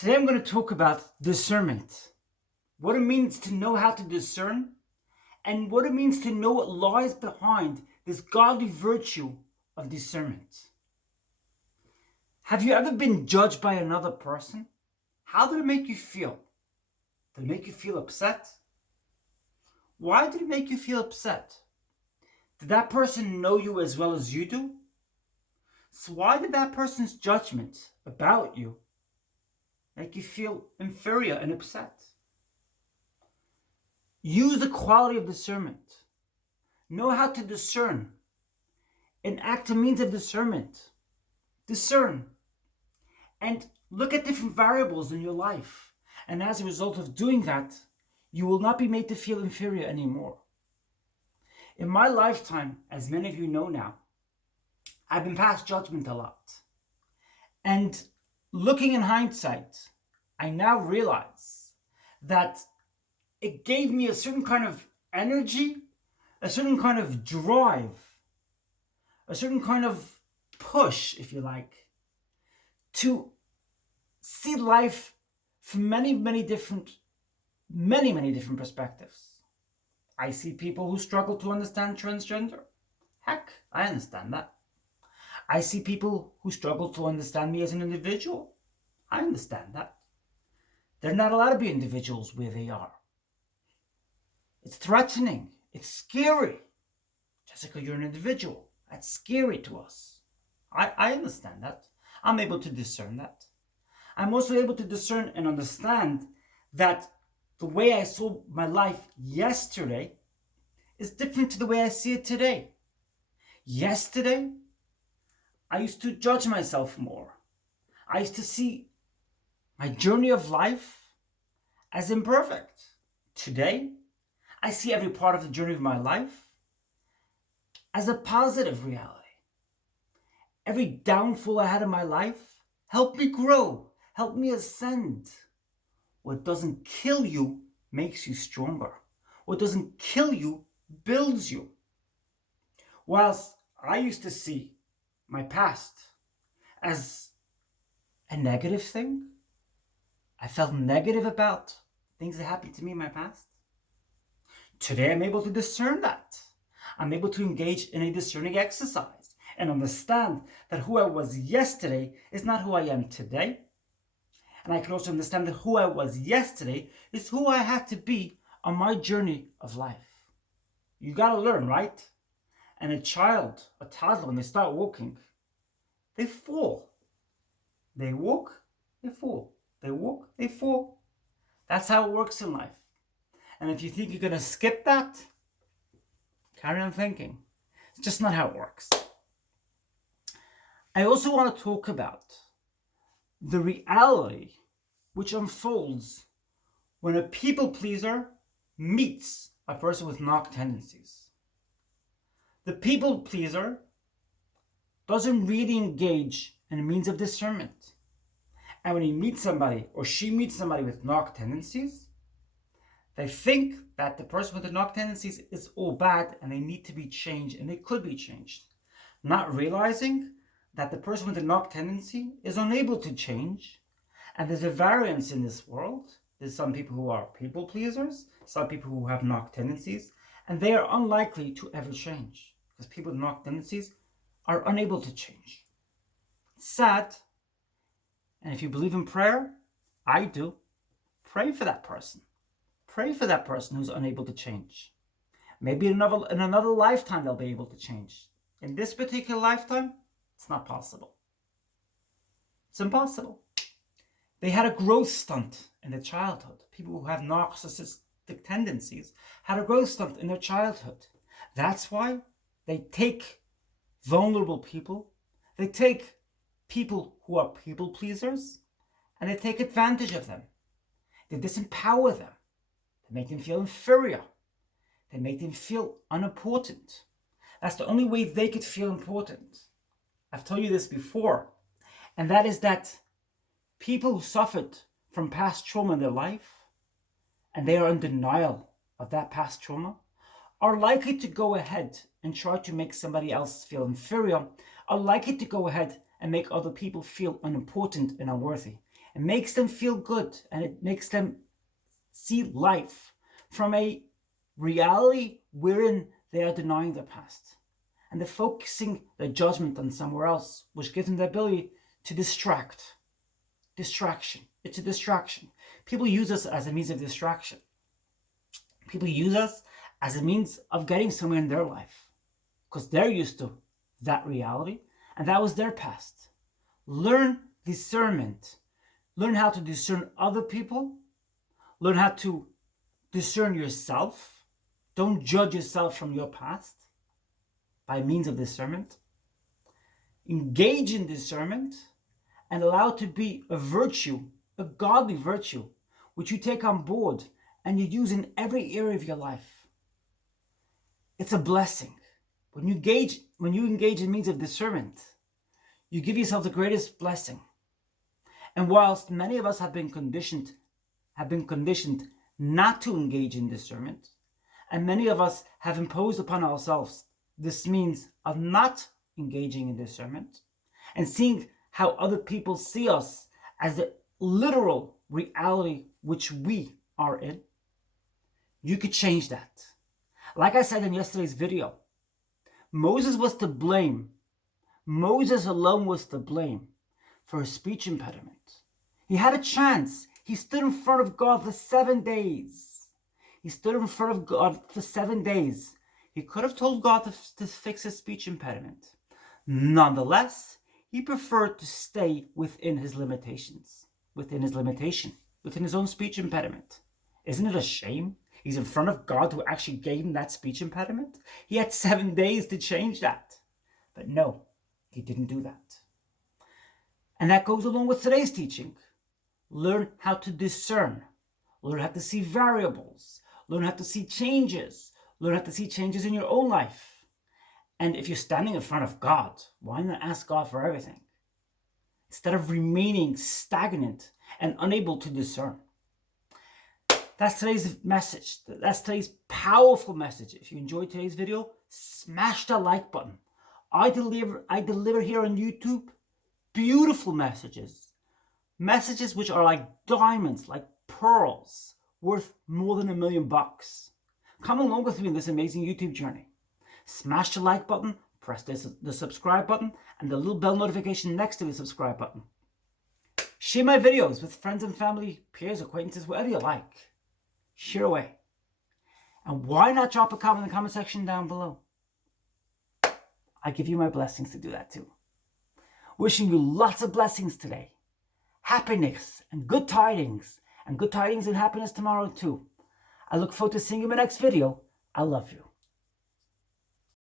Today I'm going to talk about discernment. What it means to know how to discern, and what it means to know what lies behind this godly virtue of discernment. Have you ever been judged by another person? How did it make you feel? Did it make you feel upset? Why did it make you feel upset? Did that person know you as well as you do? So why did that person's judgment about you make you feel inferior and upset? Use the quality of discernment. Know how to discern. Enact a means of discernment. Discern. And look at different variables in your life. And as a result of doing that, you will not be made to feel inferior anymore. In my lifetime, as many of you know now, I've been past judgment a lot. And looking in hindsight, I now realize that it gave me a certain kind of energy, a certain kind of drive, a certain kind of push, if you like, to see life from many different perspectives. I see people who struggle to understand transgender. Heck, I understand that. I see people who struggle to understand me as an individual. I understand that. They're not allowed to be individuals where they are. It's threatening. It's scary. Jessica, you're an individual. That's scary to us. I understand that. I'm able to discern that. I'm also able to discern and understand that the way I saw my life yesterday is different to the way I see it today. Yesterday, I used to judge myself more. I used to see my journey of life as imperfect. Today, I see every part of the journey of my life as a positive reality. Every downfall I had in my life helped me grow, helped me ascend. What doesn't kill you makes you stronger. What doesn't kill you builds you. Whilst I used to see my past as a negative thing, I felt negative about things that happened to me in my past. Today I'm able to discern that. I'm able to engage in a discerning exercise and understand that who I was yesterday is not who I am today. And I can also understand that who I was yesterday is who I had to be on my journey of life. You gotta learn, right? And a child, a toddler, when they start walking, they fall. They walk, they fall. They walk, they fall. That's how it works in life. And if you think you're gonna skip that, carry on thinking. It's just not how it works. I also want to talk about the reality which unfolds when a people pleaser meets a person with knock tendencies. The people pleaser doesn't really engage in a means of discernment. And when he meets somebody or she meets somebody with knock tendencies, they think that the person with the knock tendencies is all bad and they need to be changed, and they could be changed. Not realizing that the person with the knock tendency is unable to change, and there's a variance in this world. There's some people who are people pleasers, some people who have knock tendencies, and they are unlikely to ever change because people with knock tendencies are unable to change. It's sad. And if you believe in prayer, I do, pray for that person. Pray for that person who's unable to change. Maybe in another lifetime they'll be able to change. In this particular lifetime, it's not possible. It's impossible. They had a growth stunt in their childhood. People who have narcissistic tendencies had a growth stunt in their childhood. That's why they take vulnerable people, they take people who are people pleasers, and they take advantage of them. They disempower them. They make them feel inferior. They make them feel unimportant. That's the only way they could feel important. I've told you this before, and that is that people who suffered from past trauma in their life, and they are in denial of that past trauma, are likely to go ahead and try to make somebody else feel inferior, are likely to go ahead and make other people feel unimportant and unworthy. It makes them feel good, and it makes them see life from a reality wherein they are denying their past. And they're focusing their judgment on somewhere else, which gives them the ability to distract. Distraction. It's a distraction. People use us as a means of distraction. People use us as a means of getting somewhere in their life because they're used to that reality and that was their past. Learn discernment. Learn how to discern other people. Learn how to discern yourself. Don't judge yourself from your past by means of discernment. Engage in discernment and allow it to be a virtue, a godly virtue, which you take on board and you use in every area of your life. It's a blessing. When you engage in means of discernment, you give yourself the greatest blessing. And whilst many of us have been conditioned not to engage in discernment, and many of us have imposed upon ourselves this means of not engaging in discernment and seeing how other people see us as the literal reality which we are in, you could change that. Like I said in yesterday's video, Moses was to blame. Moses alone was to blame for his speech impediment. He had a chance. He stood in front of God for 7 days. He stood in front of God for 7 days. He could have told God to fix his speech impediment. Nonetheless, he preferred to stay within his limitations, within his own speech impediment. Isn't it a shame? He's in front of God who actually gave him that speech impediment. He had 7 days to change that. But no, he didn't do that. And that goes along with today's teaching. Learn how to discern. Learn how to see variables. Learn how to see changes. Learn how to see changes in your own life. And if you're standing in front of God, why not ask God for everything? Instead of remaining stagnant and unable to discern. That's today's message. That's today's powerful message. If you enjoyed today's video, smash that like button. I deliver here on YouTube beautiful messages. Messages which are like diamonds, like pearls, worth more than $1 million. Come along with me in this amazing YouTube journey. Smash the like button, press the subscribe button, and the little bell notification next to the subscribe button. Share my videos with friends and family, peers, acquaintances, whatever you like. Share away. And why not drop a comment in the comment section down below? I give you my blessings to do that too. Wishing you lots of blessings today. Happiness and good tidings and happiness tomorrow too. I look forward to seeing you in my next video. I love you.